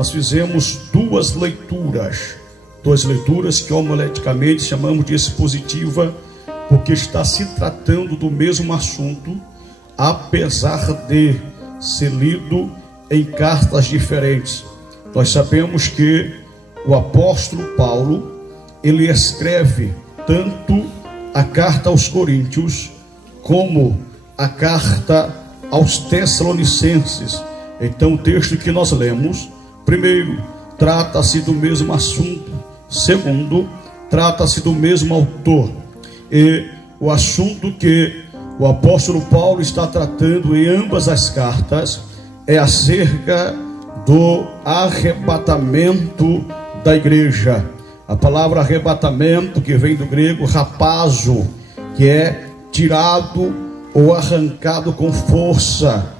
nós fizemos duas leituras que homileticamente chamamos de expositiva, porque está se tratando do mesmo assunto, apesar de ser lido em cartas diferentes. Nós sabemos que o apóstolo Paulo, ele escreve tanto a carta aos Coríntios como a carta aos Tessalonicenses. Então o texto que nós lemos, primeiro, trata-se do mesmo assunto. Segundo, trata-se do mesmo autor. E o assunto que o apóstolo Paulo está tratando em ambas as cartas é acerca do arrebatamento da igreja. A palavra arrebatamento, que vem do grego rapazo, que é tirado ou arrancado com força.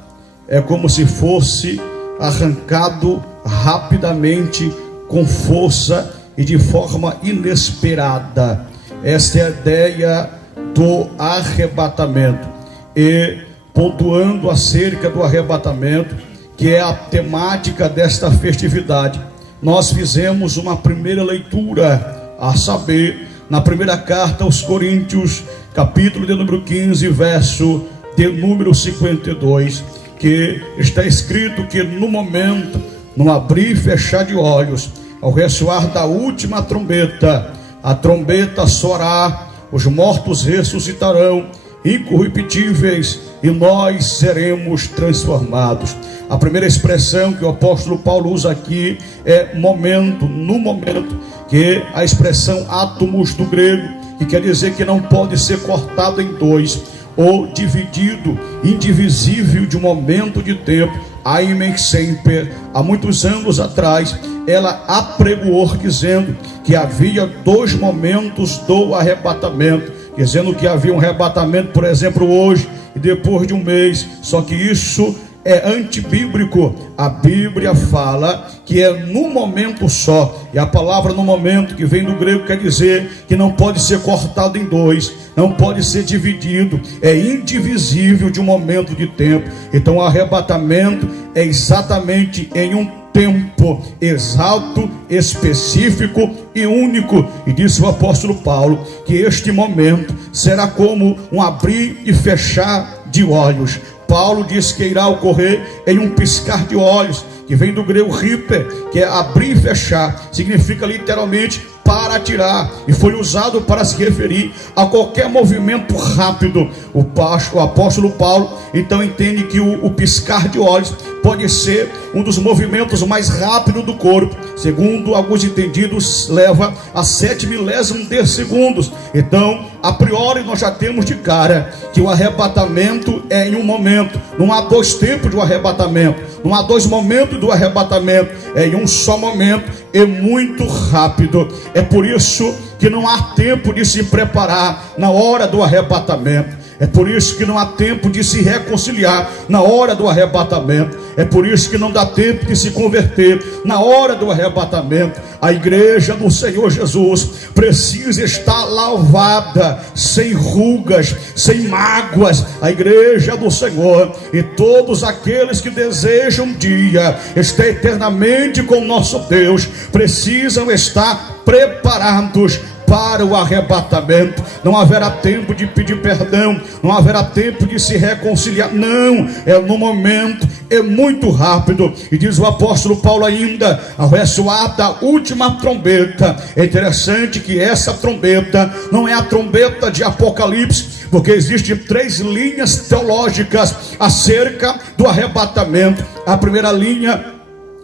É como se fosse arrancado rapidamente, com força e de forma inesperada. Esta é a ideia do arrebatamento. E pontuando acerca do arrebatamento, que é a temática desta festividade, nós fizemos uma primeira leitura, a saber, na primeira carta aos Coríntios, capítulo de número 15, verso de número 52, que está escrito que no momento, no abrir e fechar de olhos, ao ressoar da última trombeta, a trombeta soará, os mortos ressuscitarão, incorruptíveis, e nós seremos transformados. A primeira expressão que o apóstolo Paulo usa aqui é momento, no momento, que é a expressão átomos do grego, que quer dizer que não pode ser cortado em dois, ou dividido, indivisível de um momento de tempo. Amen sempre, há muitos anos atrás, ela apregoou dizendo que havia dois momentos do arrebatamento, dizendo que havia um arrebatamento, por exemplo, hoje e depois de um mês. Só que isso é antibíblico. A Bíblia fala que é num momento só, e a palavra no momento, que vem do grego, quer dizer que não pode ser cortado em dois, não pode ser dividido, é indivisível de um momento de tempo. Então o arrebatamento é exatamente em um tempo exato, específico e único. E disse o apóstolo Paulo que este momento será como um abrir e fechar de olhos. Paulo diz que irá ocorrer em um piscar de olhos, que vem do grego riper, que é abrir e fechar, significa literalmente para tirar, e foi usado para se referir a qualquer movimento rápido. O apóstolo Paulo então entende que o piscar de olhos pode ser um dos movimentos mais rápidos do corpo. Segundo alguns entendidos, leva a 7 milésimos de segundos. Então, a priori, nós já temos de cara que o arrebatamento é em um momento. Não há dois tempos do arrebatamento, não há dois momentos do arrebatamento, é em um só momento, e muito rápido. É por isso que não há tempo de se preparar na hora do arrebatamento. É por isso que não há tempo de se reconciliar na hora do arrebatamento. É por isso que não dá tempo de se converter na hora do arrebatamento. A igreja do Senhor Jesus precisa estar lavada, sem rugas, sem mágoas. A igreja do Senhor, e todos aqueles que desejam um dia estar eternamente com o nosso Deus, precisam estar preparados para o arrebatamento. Não haverá tempo de pedir perdão, não haverá tempo de se reconciliar, não, é no momento, é muito rápido. E diz o apóstolo Paulo ainda, ao ressoar da última trombeta. É interessante que essa trombeta não é a trombeta de Apocalipse, porque existem 3 linhas teológicas acerca do arrebatamento. A primeira linha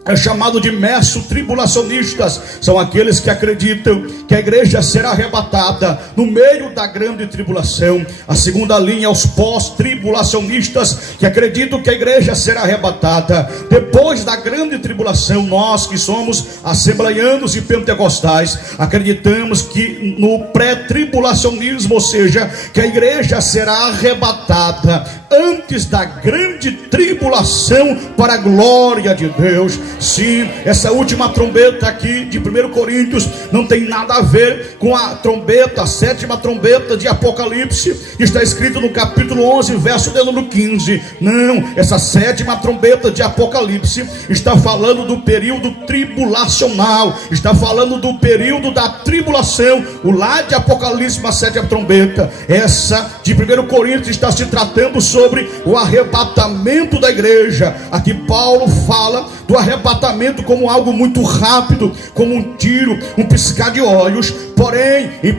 é chamado de messo-tribulacionistas, são aqueles que acreditam que a igreja será arrebatada no meio da grande tribulação. A segunda linha é os pós-tribulacionistas, que acreditam que a igreja será arrebatada depois da grande tribulação. Nós que somos assembleianos e pentecostais, acreditamos que no pré-tribulacionismo, ou seja, que a igreja será arrebatada antes da grande tribulação para a glória de Deus. Sim, essa última trombeta aqui de 1 Coríntios não tem nada a ver com a trombeta, a sétima trombeta de Apocalipse, que está escrito no capítulo 11, verso de número 15. Não, essa sétima trombeta de Apocalipse está falando do período tribulacional, está falando do período da tribulação. O lá de Apocalipse, a sétima trombeta, essa de 1 Coríntios está se tratando sobre o arrebatamento da igreja. Aqui Paulo fala do arrebatamento como algo muito rápido, como um tiro, um piscar de olhos. Porém, em 1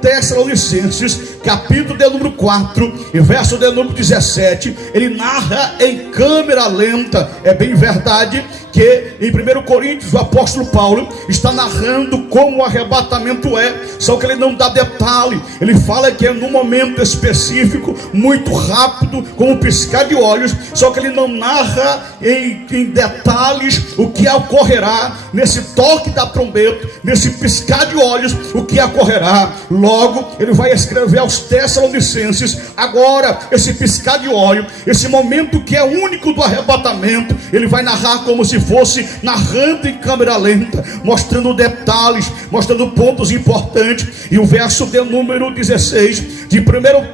Tessalonicenses, capítulo de número 4 e verso de número 17, ele narra em câmera lenta. É bem verdade que em 1 Coríntios o apóstolo Paulo está narrando como o arrebatamento é, só que ele não dá detalhe. Ele fala que é num momento específico, muito rápido, como um piscar de olhos, só que ele não narra em detalhes o que ocorrerá nesse toque da trombeta, nesse piscar de olhos, o que ocorrerá. Logo ele vai escrever aos Tessalonicenses agora esse piscar de olho, esse momento que é único do arrebatamento. Ele vai narrar como se fosse narrando em câmera lenta, mostrando detalhes, mostrando pontos importantes. E o verso de número 16 de 1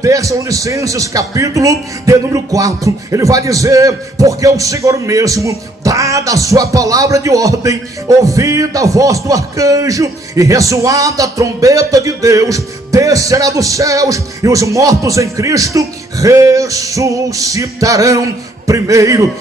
Tessalonicenses, capítulo de número 4, ele vai dizer: porque o Senhor mesmo, dada a sua palavra de ordem, ouvida a voz do arcanjo e ressoada a trombeta de Deus, descerá dos céus, e os mortos em Cristo ressuscitarão primeiro.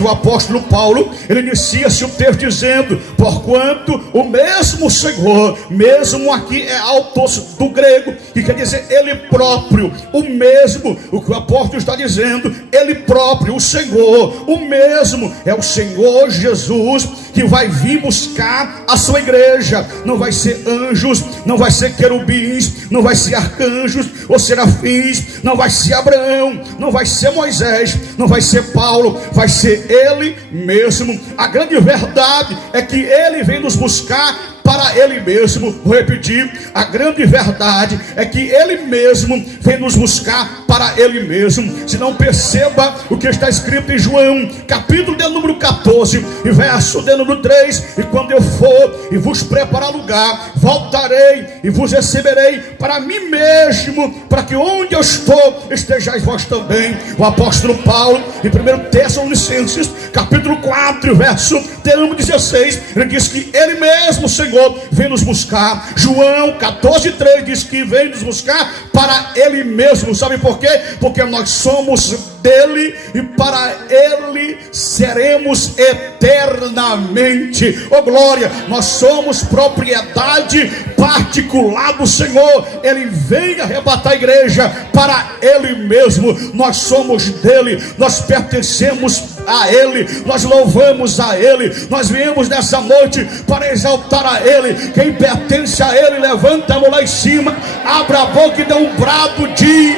O apóstolo Paulo, ele inicia-se o texto dizendo: porquanto o mesmo Senhor, mesmo aqui é autos do grego, que quer dizer ele próprio, o mesmo, o que o apóstolo está dizendo, ele próprio, o Senhor, o mesmo, é o Senhor Jesus que vai vir buscar a sua igreja. Não vai ser anjos, não vai ser querubins, não vai ser arcanjos ou serafins, não vai ser Abraão, não vai ser Moisés, não vai ser Paulo, vai ser ele mesmo. A grande verdade é que ele vem nos buscar para ele mesmo. Vou repetir: a grande verdade é que ele mesmo vem nos buscar para ele mesmo. Se não, perceba o que está escrito em João, capítulo de número 14 e verso de número 3: e quando eu for e vos preparar lugar, voltarei e vos receberei para mim mesmo, para que onde eu estou estejais vós também. O apóstolo Paulo, em 1 Tessalonicenses, capítulo 4, verso de número 16, ele diz que ele mesmo, Senhor, vem nos buscar. João 14:3 diz que vem nos buscar para ele mesmo. Sabe por quê? Porque nós somos dele e para ele seremos eternamente. Oh glória, nós somos propriedade particular do Senhor. Ele vem arrebatar a igreja para ele mesmo. Nós somos dele, nós pertencemos a ele, nós louvamos a ele. Nós viemos nessa noite para exaltar a ele. Quem pertence a ele, levanta a mão lá em cima, abra a boca e dê um brado de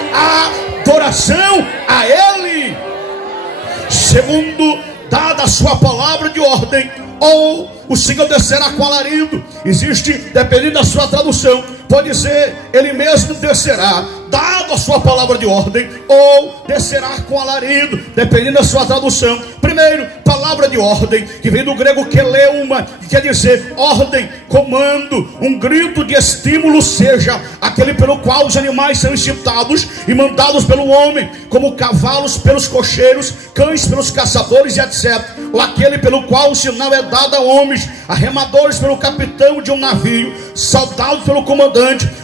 adoração a ele. Segundo, dada a sua palavra de ordem, ou o Senhor descerá com alarido. Existe, dependendo da sua tradução, pode ser ele mesmo descerá, dado a sua palavra de ordem, ou descerá com alarido, dependendo da sua tradução. Primeiro, palavra de ordem, que vem do grego keleuma, que quer dizer ordem, comando, um grito de estímulo, seja aquele pelo qual os animais são incitados e mandados pelo homem, como cavalos pelos cocheiros, cães pelos caçadores e etc. Ou aquele pelo qual o sinal é dado a homens, arremadores pelo capitão de um navio, soldados pelo comandante,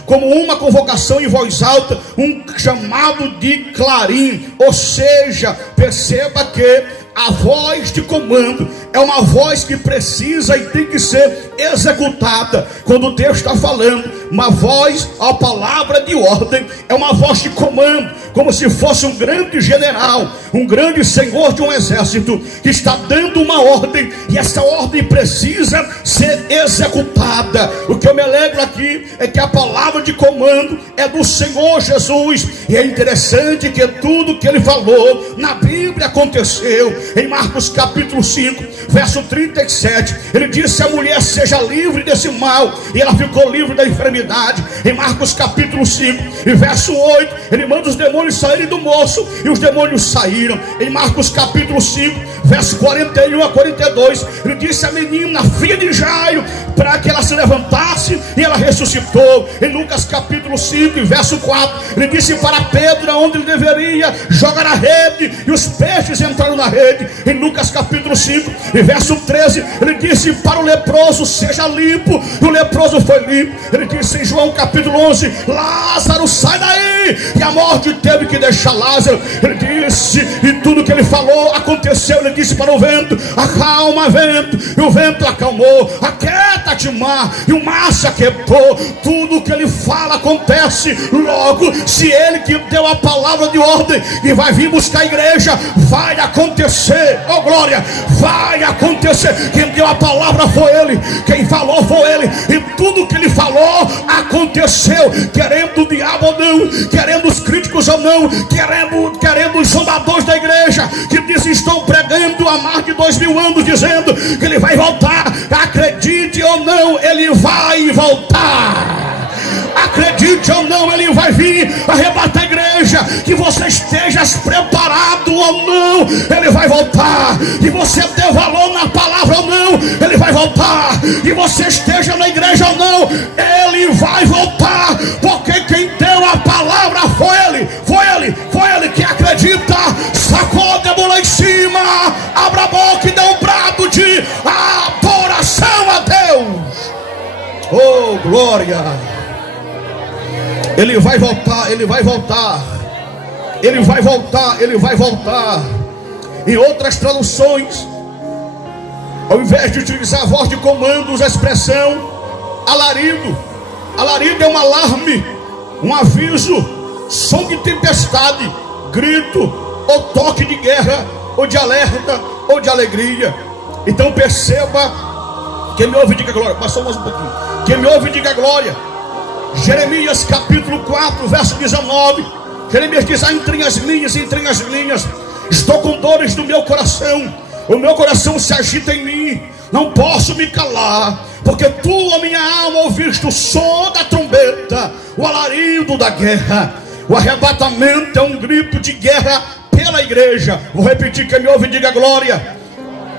como uma convocação em voz alta, um chamado de clarim. Ou seja, perceba que a voz de comando é uma voz que precisa e tem que ser executada. Quando Deus está falando, uma voz, a palavra de ordem, é uma voz de comando, como se fosse um grande general, um grande senhor de um exército, que está dando uma ordem, e essa ordem precisa ser executada. O que eu me alegro aqui é que a palavra de comando é do Senhor Jesus, e é interessante que tudo que ele falou na Bíblia aconteceu. Em Marcos capítulo 5, verso 37, ele disse: a mulher seja livre desse mal, e ela ficou livre da enfermidade. Em Marcos capítulo 5 e verso 8, ele manda os demônios saírem do moço, e os demônios saíram. Em Marcos capítulo 5, verso 41 a 42, ele disse a menina, filha de Jairo, para que ela se levantasse, e ela ressuscitou. Em Lucas capítulo 5, verso 4, ele disse para Pedro onde ele deveria jogar a rede, e os peixes entraram na rede. Em Lucas capítulo 5, e verso 13, ele disse para o leproso, seja limpo, e o leproso foi limpo. Ele disse em João capítulo 11, Lázaro, sai daí, e a morte teve que deixar Lázaro. Ele disse, e tudo que ele falou aconteceu. Ele disse para o vento, acalma vento, e o vento acalmou. Aquieta-te mar, e o mar se aquietou. Tudo que ele fala acontece. Logo, se ele que deu a palavra de ordem e vai vir buscar a igreja, vai acontecer. Oh glória, vai acontecer. Quem deu a palavra foi ele, quem falou foi ele, e tudo que ele falou aconteceu. Querendo o diabo ou não, querendo os críticos ou não, querendo os zombadores da igreja que dizem estão pregando há mais de 2000 anos dizendo que ele vai voltar. Acredite ou não, ele vai voltar. Acredite ou não, ele vai vir arrebatar a igreja. Que você esteja preparado ou não, ele vai voltar. Que você dê valor na palavra ou não, ele vai voltar. Que você esteja na igreja ou não, ele vai voltar. Porque quem deu a palavra foi ele. Foi ele que acredita. Sacode a mão lá em cima, abra a boca e dê um brado de adoração a Deus. Oh glória. Ele vai voltar, ele vai voltar. Ele vai voltar, ele vai voltar. Em outras traduções, ao invés de utilizar a voz de comando, usa a expressão alarido. Alarido é um alarme, um aviso, som de tempestade, grito, ou toque de guerra, ou de alerta, ou de alegria. Então perceba, quem me ouve diga glória. Passou mais um pouquinho. Quem me ouve diga glória. Jeremias capítulo 4, verso 19. Jeremias diz, entre as linhas, estou com dores no meu coração, o meu coração se agita em mim, não posso me calar, porque tu, a minha alma, ouviste o som da trombeta, o alarido da guerra. O arrebatamento é um grito de guerra pela igreja. Vou repetir, quem me ouve diga glória.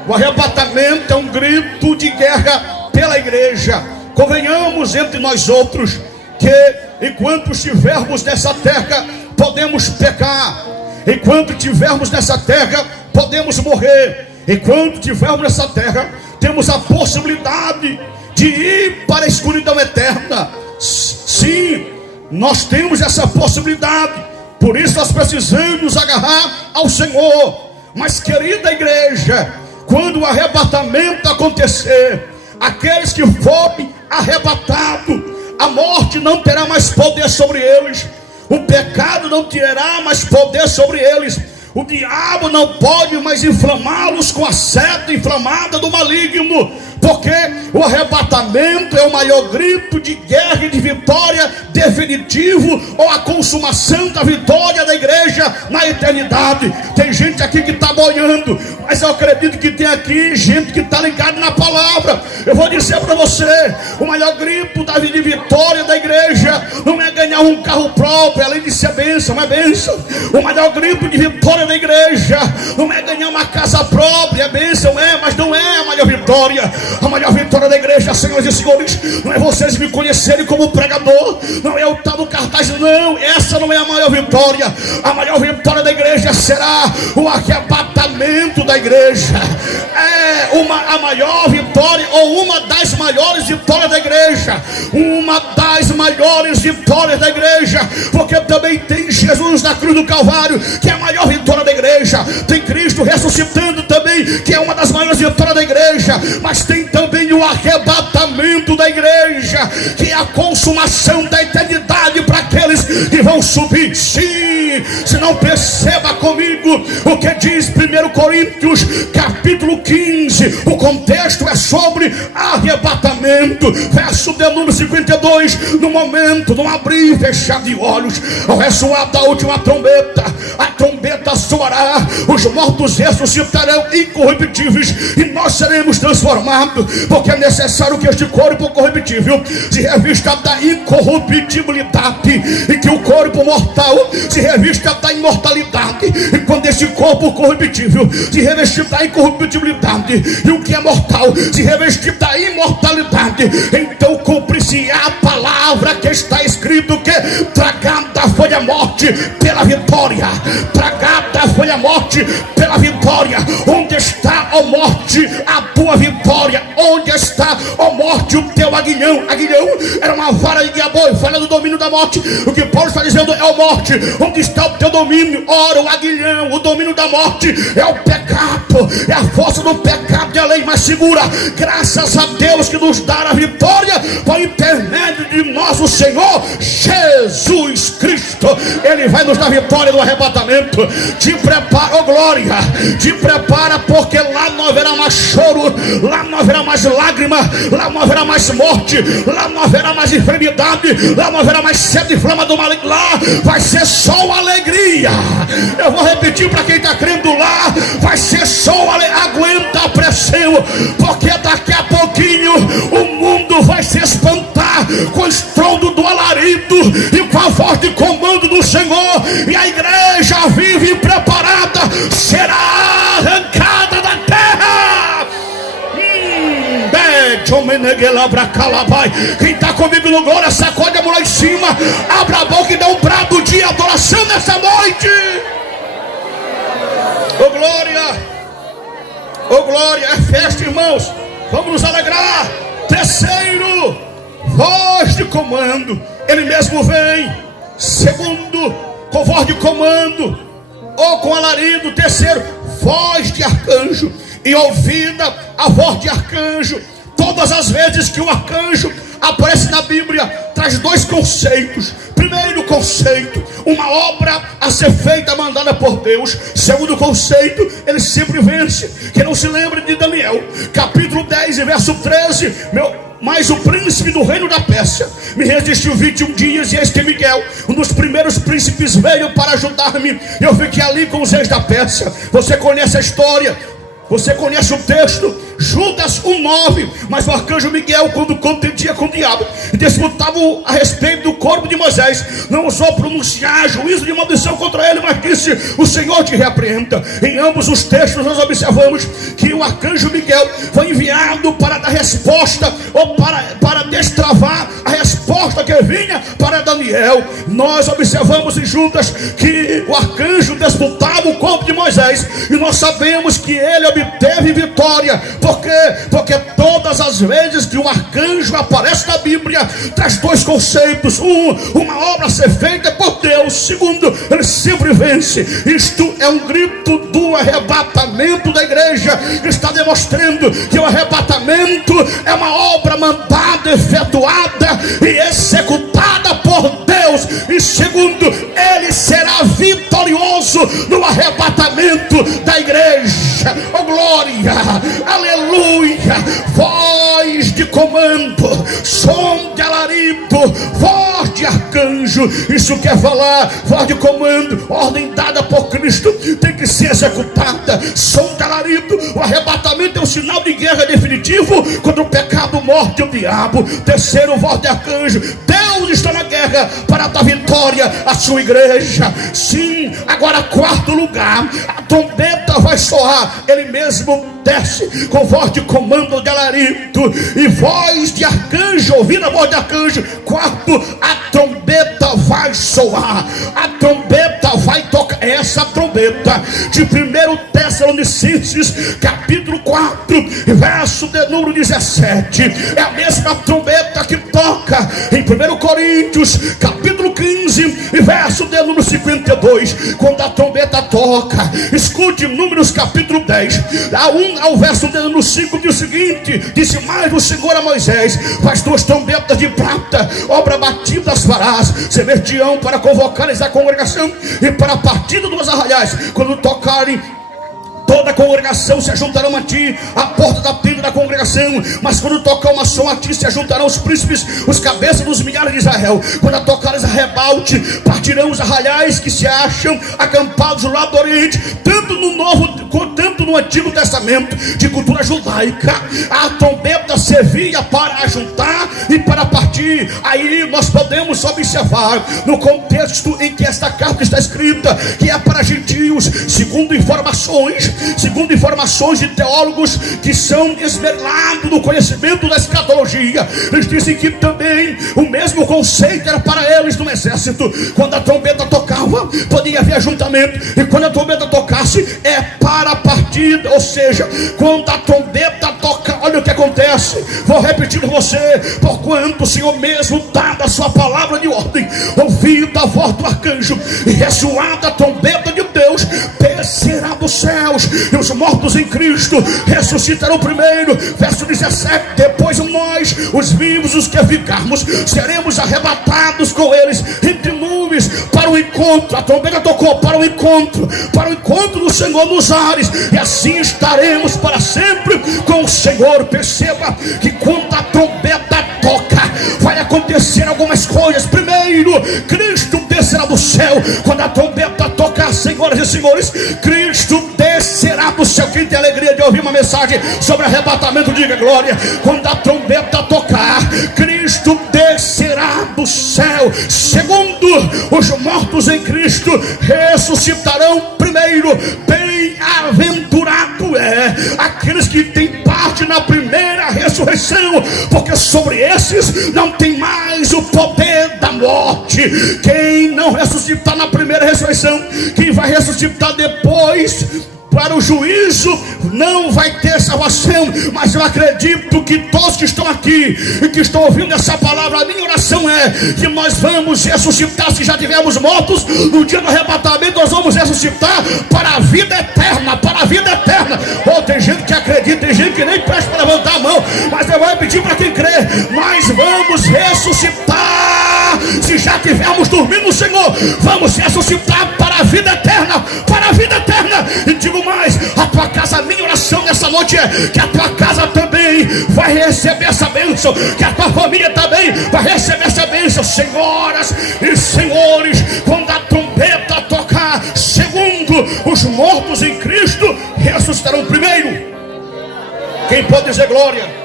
O arrebatamento é um grito de guerra pela igreja. Convenhamos entre nós outros que enquanto estivermos nessa terra podemos pecar, enquanto estivermos nessa terra podemos morrer, enquanto estivermos nessa terra temos a possibilidade de ir para a escuridão eterna. Sim, nós temos essa possibilidade, por isso nós precisamos nos agarrar ao Senhor. Mas querida igreja, quando o arrebatamento acontecer, aqueles que forem arrebatados, a morte não terá mais poder sobre eles, o pecado não terá mais poder sobre eles, o diabo não pode mais inflamá-los com a seta inflamada do maligno, porque o arrebatamento é o maior grito de guerra e de vitória definitivo, ou a consumação da vitória da igreja na eternidade. Tem gente aqui que está boiando, mas eu acredito que tem aqui gente que está ligada na palavra. Eu vou dizer para você, o maior grito de vitória da igreja não é ganhar um carro próprio, além de ser bênção, é bênção. O maior grito de vitória da igreja não é ganhar uma casa própria, é bênção, mas não é a maior vitória. A maior vitória da igreja, senhoras e senhores, não é vocês me conhecerem como pregador, não é o tal do cartaz, não, essa não é a maior vitória. A maior vitória da igreja será o arrebatamento da igreja. A maior vitória, ou uma das maiores vitórias da igreja, uma das maiores vitórias da igreja, porque também tem Jesus na cruz do Calvário, que é a maior vitória da igreja. Tem Cristo ressuscitando também, que é uma das maiores vitórias da igreja. Mas tem também o arrebatamento da igreja, que é a consumação da eternidade para aqueles que vão subir. Sim, se não, perceba comigo o que diz 1 Coríntios capítulo 15. O contexto é sobre arrebatamento, verso de número 52. No momento, no abrir e fechar de olhos. Ao ressoar da última trombeta, a trombeta soará, os mortos ressuscitarão incorruptíveis e nós seremos transformados, porque é necessário que este corpo corruptível se revista da incorruptibilidade e que o corpo mortal se revista da imortalidade. E quando esse corpo corruptível se revestir da incorruptibilidade e o que é mortal se revestir da imortalidade, então cumpre-se a palavra que está escrito, que tragada foi a morte pela vitória. Tragada foi a morte pela vitória. Onde está, ó morte, a tua vitória? Onde está, ó morte, o teu aguilhão? Aguilhão era uma vara de diaboi, fala do domínio da morte. O que Paulo está dizendo é: ó morte, onde está o teu domínio? Ora, o aguilhão, o domínio da morte é o pecado, é a força do pecado e a lei mais segura. Graças a Deus que nos dá a vitória por intermédio de nosso Senhor Jesus Cristo. Ele vai nos dar vitória no arrebatamento. Te prepara, oh glória, te prepara, porque lá não haverá mais choro, lá não haverá mais lágrima, lá não haverá mais morte, lá não haverá mais enfermidade, lá não haverá mais sede e flama do maligno. Lá vai ser só alegria. Eu vou repetir para quem está crendo: lá vai ser só alegria. Aguenta a pressão, porque daqui a pouquinho o mundo vai se espantar com o estrondo do alarido e com a voz de comando do Senhor, e a igreja vive e preparada será arrancada da terra. Quem está comigo no glória, sacode a mão lá em cima, abra a boca e dá um brado de adoração nessa noite. Oh glória, oh glória, é festa, irmãos, vamos nos alegrar. Terceiro, voz de comando, ele mesmo vem. Segundo, com voz de comando ou com alarido. Terceiro, voz de arcanjo. E ouvida a voz de arcanjo, todas as vezes que o arcanjo aparece na Bíblia, traz dois conceitos. Primeiro conceito, uma obra a ser feita, mandada por Deus. Segundo conceito, ele sempre vence. Que não se lembre de Daniel, capítulo 10 e verso 13. Mas o príncipe do reino da Pérsia me resistiu 21 dias, e eis que Miguel, um dos primeiros príncipes, veio para ajudar-me. Eu fiquei ali com os reis da Pérsia. Você conhece a história, você conhece o texto, Judas 1:9. Mas o arcanjo Miguel, quando contendia com o diabo e disputava a respeito do corpo de Moisés, não ousou pronunciar juízo de maldição contra ele, mas disse: o Senhor te repreenda. Em ambos os textos nós observamos que o arcanjo Miguel foi enviado para dar resposta, ou para destravar a resposta que vinha para Daniel. Nós observamos em Judas que o arcanjo disputava o corpo de Moisés, e nós sabemos que ele obteve vitória. Por quê? Porque todas as vezes que um arcanjo aparece na Bíblia, traz dois conceitos. Uma obra a ser feita por Deus. Segundo, ele sempre vence. Isto é um grito do arrebatamento da igreja, que está demonstrando que o arrebatamento é uma obra mandada, efetuada e executada por Deus. E segundo, ele será vitorioso no arrebatamento da igreja. Oh glória, aleluia. Voz de comando, som de alarido, voz de arcanjo. Isso quer falar, voz de comando, ordem dada por Cristo, tem que ser executada. Som de alarido, o arrebatamento é um sinal de guerra definitivo contra o pecado, morte e o diabo. Terceiro, voz de arcanjo, Deus está na guerra para dar vitória à sua igreja. Sim, agora quarto lugar, a trombeta vai soar, ele mesmo desce com voz de comando de alarido e voz de arcanjo. Ouvindo a voz de arcanjo, quarto, a trombeta vai soar, a trombeta vai tocar. Essa trombeta de 1 Tessalonicenses capítulo 4 verso de número 17 é a mesma trombeta que toca em 1 Coríntios capítulo 15 verso de número 52. Quando a trombeta toca, escute Números capítulo 10 ao verso de número 5, diz o seguinte: disse mais o Senhor a Moisés: faz duas trombetas de prata, obra batida as farás, semer-te-ão para convocares a congregação e para a partida dos arraiais. Quando tocarem toda a congregação se ajuntarão a ti, à porta da tenda da congregação. Mas quando tocar uma som, a ti se ajuntarão os príncipes, os cabeças dos milhares de Israel. Quando a tocares a rebalte, partirão os arraiais que se acham acampados do lado do Oriente. Tanto no Novo, tanto no Antigo Testamento, de cultura judaica, a trombeta servia para ajuntar e para partir. Aí nós podemos observar, no contexto em que esta carta está escrita, que é para gentios, segundo informações de teólogos que são esmerados no conhecimento da escatologia. Eles dizem que também o mesmo conceito era para eles no exército. Quando a trombeta tocava, podia haver ajuntamento, e quando a trombeta tocasse, é para a partida. Ou seja, quando a trombeta toca, olha o que acontece. Vou repetir para você: porquanto o Senhor mesmo dá a sua palavra de ordem, ouvindo a voz do arcanjo e ressoada a trombeta de Deus, descerá dos céus, e os mortos em Cristo ressuscitarão primeiro. Verso 17: depois nós, os vivos, os que ficarmos, seremos arrebatados com eles entre nuvens para o encontro. A trombeta tocou para o encontro do Senhor nos ares, e assim estaremos para sempre com o Senhor. Perceba que quando a trombeta toca, vai acontecer algumas coisas. Primeiro, Cristo descerá do céu. Quando a trombeta tocar, senhoras e senhores, Cristo descerá do céu. Quem tem alegria de ouvir uma mensagem sobre arrebatamento, diga glória. Quando a trombeta tocar, Cristo descerá do céu. Segundo, os mortos em Cristo ressuscitarão primeiro. Bem-aventurado é aqueles que têm parte na primeira ressurreição, porque sobre esses não tem mais o poder da morte. Quem não ressuscitar na primeira ressurreição, quem vai ressuscitar depois para o juízo, não vai ter salvação. Mas eu acredito que todos que estão aqui e que estão ouvindo essa palavra, a minha oração é que nós vamos ressuscitar. Se já tivermos mortos, no dia do arrebatamento nós vamos ressuscitar para a vida eterna, para a vida eterna. Ou tem gente que acredita, tem gente que nem presta para levantar a mão, mas eu vou repetir para quem crê: nós vamos ressuscitar. Se já tivermos dormindo no Senhor, vamos ressuscitar para a vida eterna, para a vida eterna. E digo mais, a tua casa, a minha oração nessa noite é que a tua casa também vai receber essa bênção, que a tua família também vai receber essa bênção. Senhoras e senhores, quando a trombeta tocar, segundo, os mortos em Cristo ressuscitarão primeiro. Quem pode dizer glória?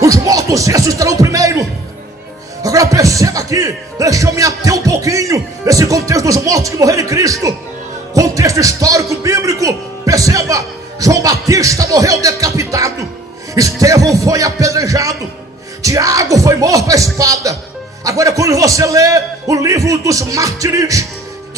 Os mortos ressuscitarão primeiro. Agora perceba aqui, deixa eu me ater um pouquinho nesse contexto dos mortos que morreram em Cristo, contexto histórico, bíblico. Perceba, João Batista morreu decapitado, Estevão foi apedrejado, Tiago foi morto à espada. Agora quando você lê o livro dos mártires,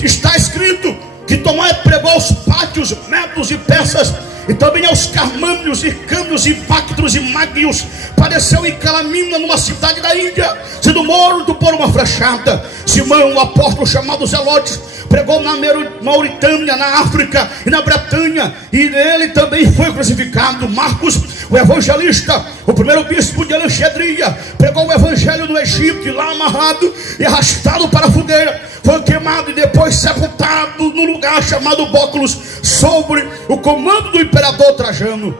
está escrito que Tomé pregou aos pátios, medos e persas, e também aos carmânios, e câmbios, e bactros e mágios. Padeceu em Calamina, numa cidade da Índia, sendo morto por uma flechada. Simão, o apóstolo chamado Zelotes, pregou na Mauritânia, na África e na Bretanha, e ele também foi crucificado. Marcos, o evangelista, o primeiro bispo de Alexandria, pregou o evangelho no Egito, e lá amarrado e arrastado para a fogueira, foi queimado e depois sepultado no lugar chamado Bóculos, sobre o comando do imperador Trajano.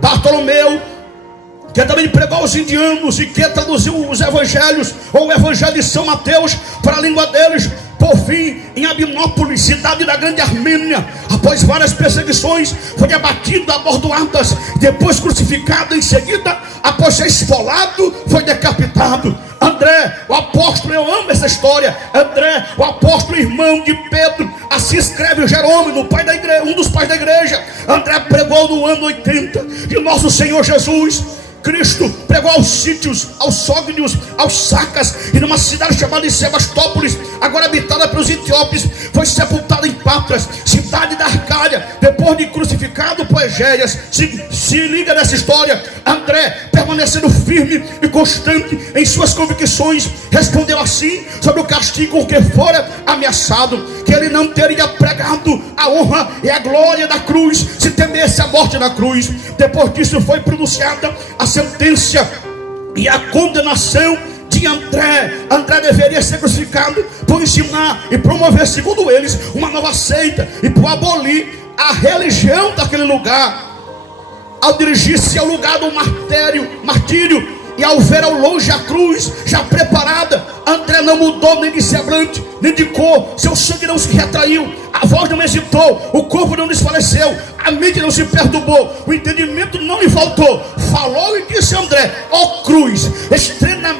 Bartolomeu, que também pregou aos indianos e que traduziu os evangelhos, ou o evangelho de São Mateus, para a língua deles. Por fim, em Abinópolis, cidade da grande Armênia, após várias perseguições, foi abatido a bordoadas, depois crucificado. Em seguida, após ser esfolado, foi decapitado. André, o apóstolo, eu amo essa história. André, o apóstolo, irmão de Pedro, assim escreve o Jerônimo, pai da igreja, um dos pais da igreja. André pregou no ano 80 de nosso Senhor Jesus Cristo, pregou aos sítios, aos sógnios, aos sacas, e numa cidade chamada Sebastópolis, agora habitada pelos etíopes, foi sepultado em Patras, cidade da Arcádia, depois de crucificado por Egéias. Se liga nessa história. André, permanecendo firme e constante em suas convicções, respondeu assim sobre o castigo com que fora ameaçado, que ele não teria pregado a honra e a glória da cruz, se temesse a morte na cruz. Depois disso foi pronunciada a sentença e a condenação de de André. André deveria ser crucificado por ensinar e promover, segundo eles, uma nova seita e por abolir a religião daquele lugar. Ao dirigir-se ao lugar do martírio, e ao ver ao longe a cruz já preparada, André não mudou nem de semblante, nem de cor. Seu sangue não se retraiu, a voz não hesitou, o corpo não desfaleceu, a mente não se perturbou, o entendimento não lhe faltou. Falou e disse a André: ó cruz,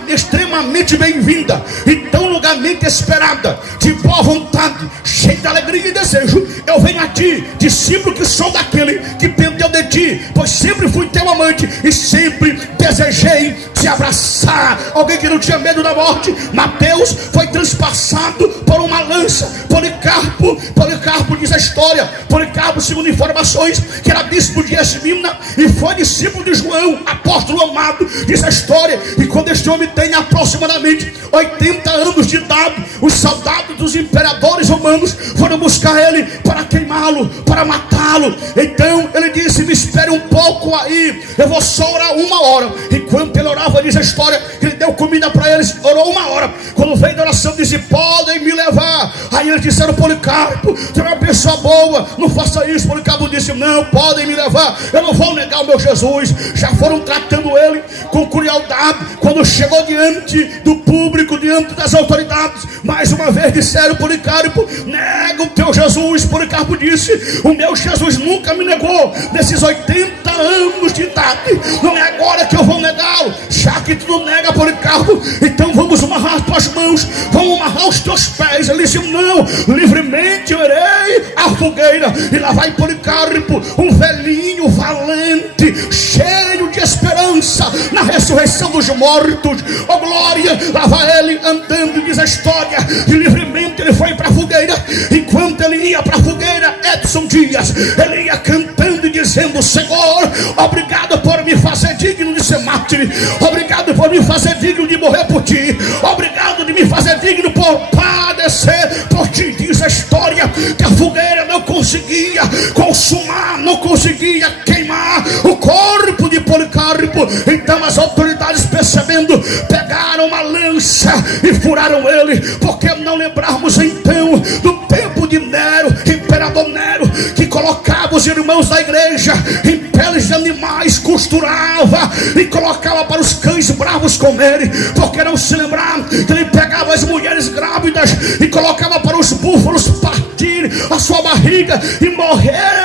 extremamente bem-vinda e tão longamente esperada, de boa vontade, cheio de alegria e desejo, eu venho a ti, discípulo que sou daquele que pendeu de ti, pois sempre fui teu amante e sempre desejei te abraçar. Alguém que não tinha medo da morte. Mateus foi transpassado por uma lança. Policarpo diz a história, Policarpo, segundo informações, que era bispo de Esmina e foi discípulo de João, apóstolo amado, diz a história. E quando este homem tem aproximadamente 80 anos de idade, os soldados dos imperadores romanos foram buscar ele para queimá-lo, para matá-lo. Então ele disse: me espere um pouco aí, eu vou só orar 1 hora. Enquanto ele orava, diz a história, ele deu comida para eles, orou 1 hora. Quando veio da oração, disse: podem me levar. Aí eles disseram: Policarpo, você é uma pessoa boa, não faça isso. Policarpo disse: não, podem me levar, eu não vou negar o meu Jesus. Já foram tratando ele com crueldade. Quando chegou diante do público, diante das autoridades, mais uma vez disseram: Policarpo, nega o teu Jesus. Policarpo disse: o meu Jesus nunca me negou nesses 80 anos de idade, não é agora que eu vou negá-lo. Já que tu não nega, Policarpo, então vamos amarrar as tuas mãos, vamos amarrar os teus pés. Ele disse: não, livremente eu irei à fogueira. E lá vai Policarpo, um velhinho valente, cheio de esperança na ressurreição dos mortos. Oh glória, lá vai ele andando, diz a história, e livremente ele foi para a fogueira. Enquanto ele ia para a fogueira, Edson Dias, ele ia cantando e dizendo: Senhor, obrigado por me fazer digno de ser mártir, obrigado por me fazer digno de morrer por ti, obrigado de me fazer digno por padecer por ti. Diz a história que a fogueira não conseguia consumar, não conseguia queimar o corpo de Policarpo. Então as autoridades, percebendo, pegaram uma lança e furaram ele. Por que não lembrarmos então do tempo de Nero, imperador Nero, que colocava os irmãos da igreja em peles de animais, costurava e colocava para os cães bravos comerem? Por que não se lembrar que ele pegava as mulheres grávidas e colocava para os búfalos partir a sua barriga e morriam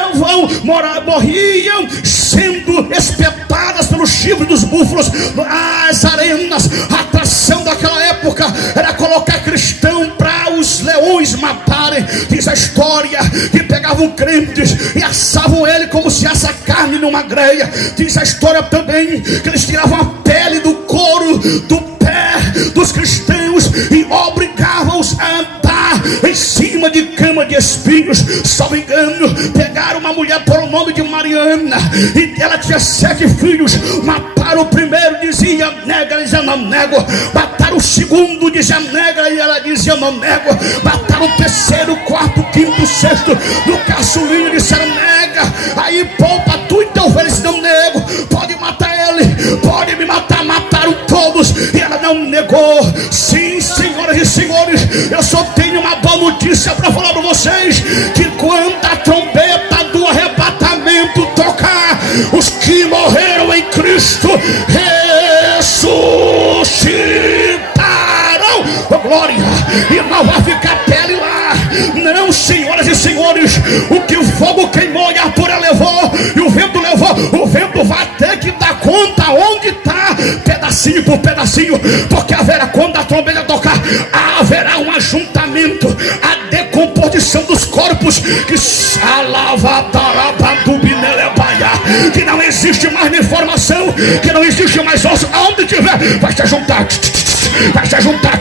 sendo espetadas pelo chifre dos búfalos as arenas? A atração daquela época era colocar cristão para os leões matarem. Diz a história que pegavam crentes e assavam ele como se assa carne numa greia. Diz a história também que eles tiravam a pele do couro do pé dos cristãos e obrigavam-os a andar em cima de cama de espinhos. Só me engano, pegaram uma mulher por o nome de Mariana e ela tinha 7 filhos. Mataram o primeiro, dizia nega, ela dizia não nego. Mataram o segundo, dizia nega, e ela dizia não nego. Mataram o terceiro, quarto, quinto, sexto, no caçulinho, disseram nega. Aí poupa tu e teu velho, disse não nego, pode matar ele, pode me matar. Mataram todos e ela não negou. Sim, senhoras e senhores, eu só tenho uma boa notícia para falar para vocês: que quando a trombeta do arrebatamento tocar, os que morreram em Cristo ressuscitarão. Oh, glória! E não vai ficar pele lá. Não, senhoras e senhores, o que o fogo queimou e a poeira levou e o vento levou, o vento vai ter que dar conta onde está, pedacinho por pedacinho, porque haverá, quando a trombeta tocar, haverá um ajuntamento, a decomposição dos corpos, que não existe mais informação, que não existe mais osso. Aonde tiver, vai se juntar, vai se juntar,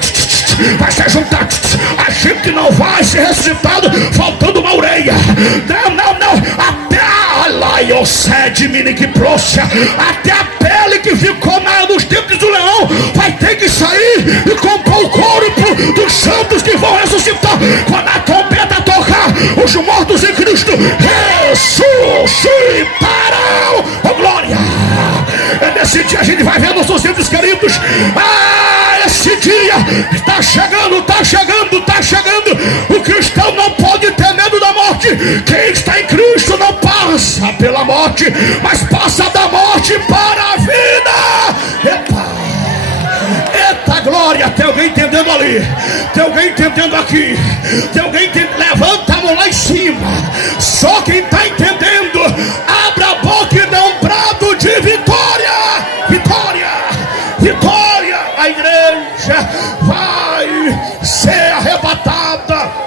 vai se juntar. A gente não vai ser ressuscitado faltando uma orelha. Não, até a laiocede, que proxa, até a pele que ficou nos dentes do leão vai ter que sair e comprar o corpo dos santos que vão ressuscitar. Quando a trombeta tocar, os mortos em Cristo ressuscitarão. Oh glória! É nesse dia a gente vai ver nossos entes queridos. Esse Está chegando, está chegando, está chegando. O cristão não pode ter medo da morte. Quem está em Cristo não passa pela morte, mas passa da morte para a vida. Eita glória. Tem alguém entendendo ali? Tem alguém entendendo aqui? Tem alguém entendendo? Levanta a mão lá em cima. Só quem está entendendo, abra a boca e dê um brado de vitória. Vitória, vitória. A igreja vai ser arrebatada.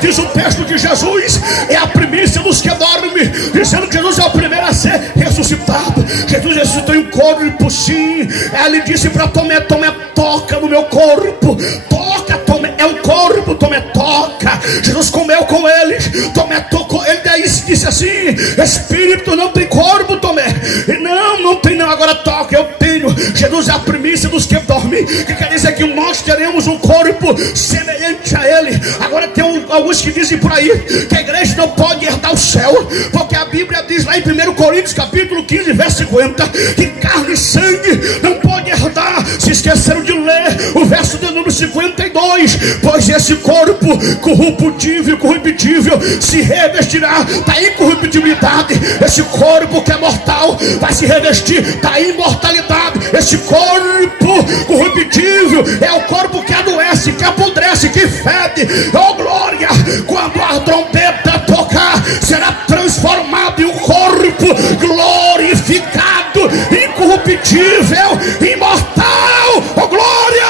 Diz o texto de Jesus: é a primícia dos que dormem, dizendo que Jesus é o primeiro a ser ressuscitado. Jesus ressuscitou em corpo, sim. Ele disse para Tomé: Tomé, toca no meu corpo. Toca, Tomé, é o corpo. Tomé, toca. Jesus comeu com eles. Tomé tocou. Ele daí disse assim: Espírito não tem corpo, Tomé. E não tem não. Agora toca, eu tenho. Jesus é a primícia dos que dormem, que quer dizer que nós teremos um corpo semelhante a ele. Agora tem alguns que dizem por aí que a igreja não pode herdar o céu, porque a Bíblia diz lá em 1 Coríntios capítulo 15 verso 50 que carne e sangue não pode herdar. Se esqueceram de ler o verso de número 52: pois esse corpo corruptível e corruptível se revestirá da incorruptibilidade. Esse corpo que é mortal vai se revestir da imortalidade. Esse corpo corruptível é o corpo que adoece, que apodrece, que fede. Oh glória! Quando a trombeta tocar, será transformado em um corpo glorificado, incorruptível, imortal. Oh glória!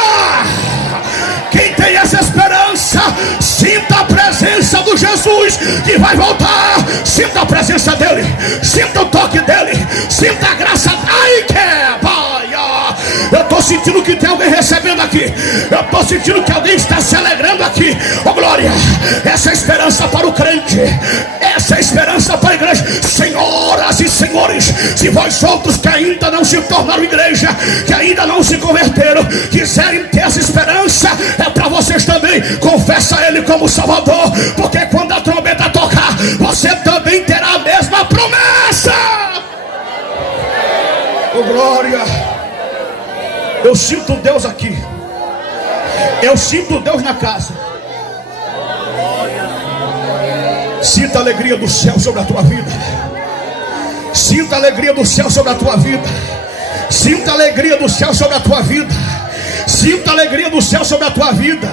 Quem tem essa esperança, sinta a presença do Jesus que vai voltar. Sinta a presença dele, sinta o toque dele, sinta a graça. Ai que paia! Eu estou sentindo que tem alguém recebendo aqui. Eu estou sentindo que alguém está se alegrando aqui. Oh glória! Essa é a esperança para o crente. Essa é a esperança para a igreja. Senhoras e senhores, se vós outros que ainda não se tornaram igreja, que ainda não se converteram, quiserem ter essa esperança, é para vocês também. Confessa ele como Salvador, porque quando a trombeta tocar, você também terá a mesma promessa. Oh glória! Eu sinto Deus aqui. Eu sinto Deus na casa. Sinta a alegria do céu sobre a tua vida. Sinta a alegria do céu sobre a tua vida. Sinta a alegria do céu sobre a tua vida. Sinta a alegria do céu sobre a tua vida.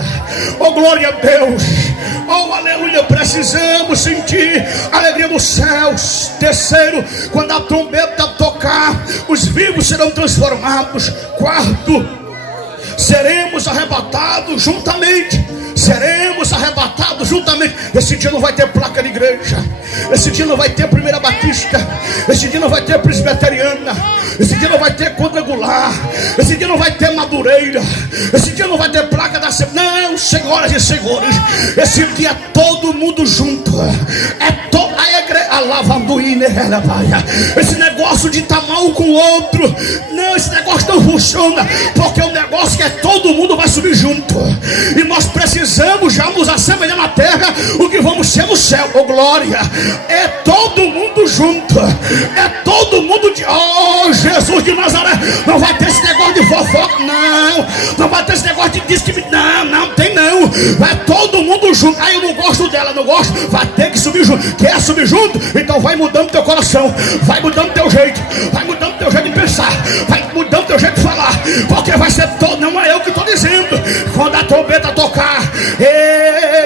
Oh glória a Deus. Oh aleluia. Precisamos sentir a alegria dos céus. Terceiro, quando a trombeta tocar, os vivos serão transformados. Quarto, seremos arrebatados juntamente. Seremos arrebatados juntamente. Esse dia não vai ter placa de igreja. Esse dia não vai ter Primeira Batista. Esse dia não vai ter Presbiteriana. Esse dia não vai ter quadrangular. Esse dia não vai ter Madureira. Esse dia não vai ter placa da Assembleia. Não, senhoras e senhores, esse dia é todo mundo junto. É toda a igreja. Esse negócio de estar mal com o outro, não, esse negócio não funciona, porque é um negócio que é todo mundo vai subir junto. E nós precisamos já nos assemelhar na terra o que vamos ser no céu. Oh glória! É todo mundo junto. É todo mundo de... Oh Jesus de Nazaré! Não vai ter esse negócio de fofoca. Não vai ter esse negócio de disque. Não tem não. Vai todo mundo junto. Aí eu não gosto dela, não gosto. Vai ter que subir junto. Quer subir junto? Então vai mudando teu coração. Vai mudando teu jeito. Vai mudando teu jeito de pensar. Vai mudando teu jeito de falar. Porque vai ser todo... Não é eu que estou dizendo. Quando a trombeta tocar,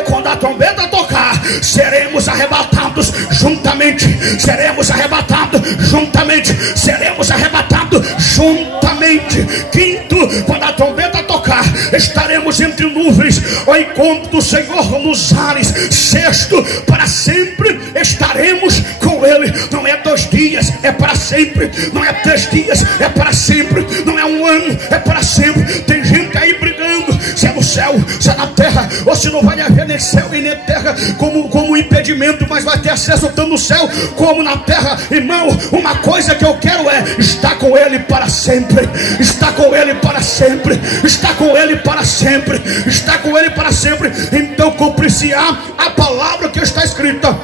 quando a trombeta tocar, seremos arrebatados juntamente. Seremos arrebatados juntamente. Seremos arrebatados juntamente. Quinto, quando a trombeta tocar, estaremos entre nuvens ao encontro do Senhor nos ares. Sexto, para sempre estaremos com Ele. Não é 2 dias, é para sempre. Não é 3 dias, é para sempre. Não é 1 ano, é para sempre. Tem gente aí brigando se é no céu, se é na terra, ou se não vai haver nem céu e nem terra como impedimento, mas vai ter acesso tanto no céu como na terra. Irmão, uma coisa que eu quero é estar com Ele para sempre. Estar com Ele para sempre. Estar com Ele para sempre. Estar com Ele para sempre. Então cumprir-se-á a palavra que está escrita: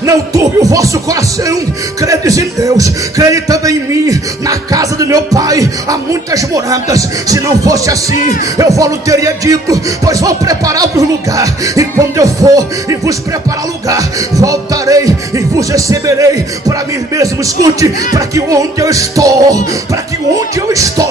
Não turbe o vosso coração. Credes em Deus, crede também em mim. Na casa do meu pai há muitas moradas. Se não fosse assim, eu vou teria dito, pois vou preparar-vos lugar. E quando eu for e vos preparar lugar, voltarei e vos receberei para mim mesmo. Escute, para que onde eu estou,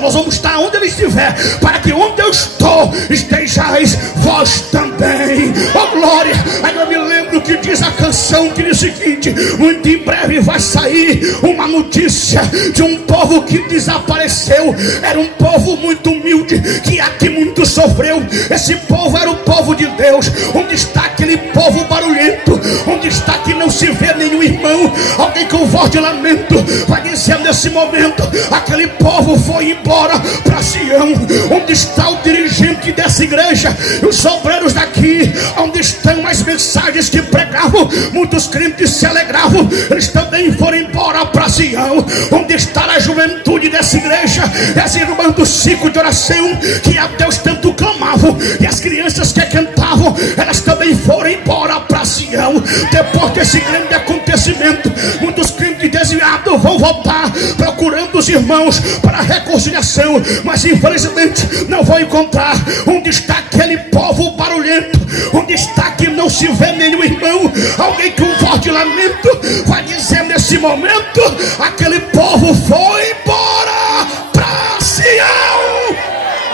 nós vamos estar onde ele estiver, para que onde eu estou estejais vós também. Oh glória! Aí eu me lembro que diz a canção, que diz o seguinte: muito em breve vai sair uma notícia de um povo que desapareceu. Era um povo muito humilde, que aqui muito sofreu. Esse povo era o povo de Deus. Onde está aquele povo barulhento? Onde está que não se vê nenhum irmão? Alguém com voz de lamento vai dizer nesse momento: aquele povo foi embora para Sião. Onde está o dirigente dessa igreja e os obreiros daqui? Onde estão as mensagens que pregavam? Muitos crentes se alegravam, eles também foram embora para Sião. Onde está a juventude dessa igreja? As irmãs do ciclo de oração que a Deus tanto clamavam, e as crianças que cantavam, elas também foram embora para Sião. Depois desse grande acontecimento, muitos crentes desviados vão voltar procurando os irmãos para a reconciliação, mas infelizmente não vão encontrar. Onde está aquele povo barulhento? Onde está que não se vê nenhum irmão? Alguém com voz de lamento vai dizer nesse momento: aquele povo foi embora para Sião,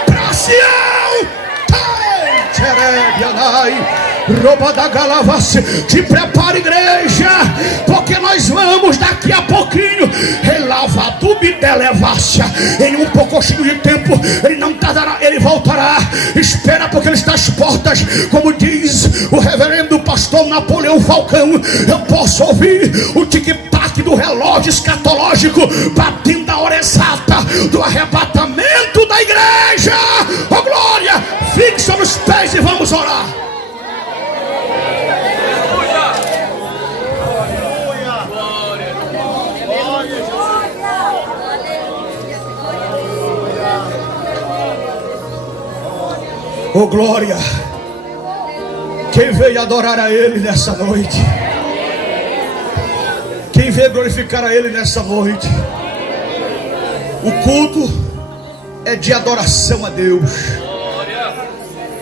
para Sião. Rouba da galavas. Te prepara, igreja, porque nós vamos daqui a pouquinho em um pouquinho de tempo. Ele não tardará, ele voltará. Espera, porque ele está às portas. Como diz o reverendo pastor Napoleão Falcão, eu posso ouvir o tic-tac do relógio escatológico batendo a hora exata do arrebatamento da igreja. Oh glória! Fixa nos pés e vamos orar. Oh glória! Quem veio adorar a Ele nessa noite? Quem veio glorificar a Ele nessa noite? O culto é de adoração a Deus.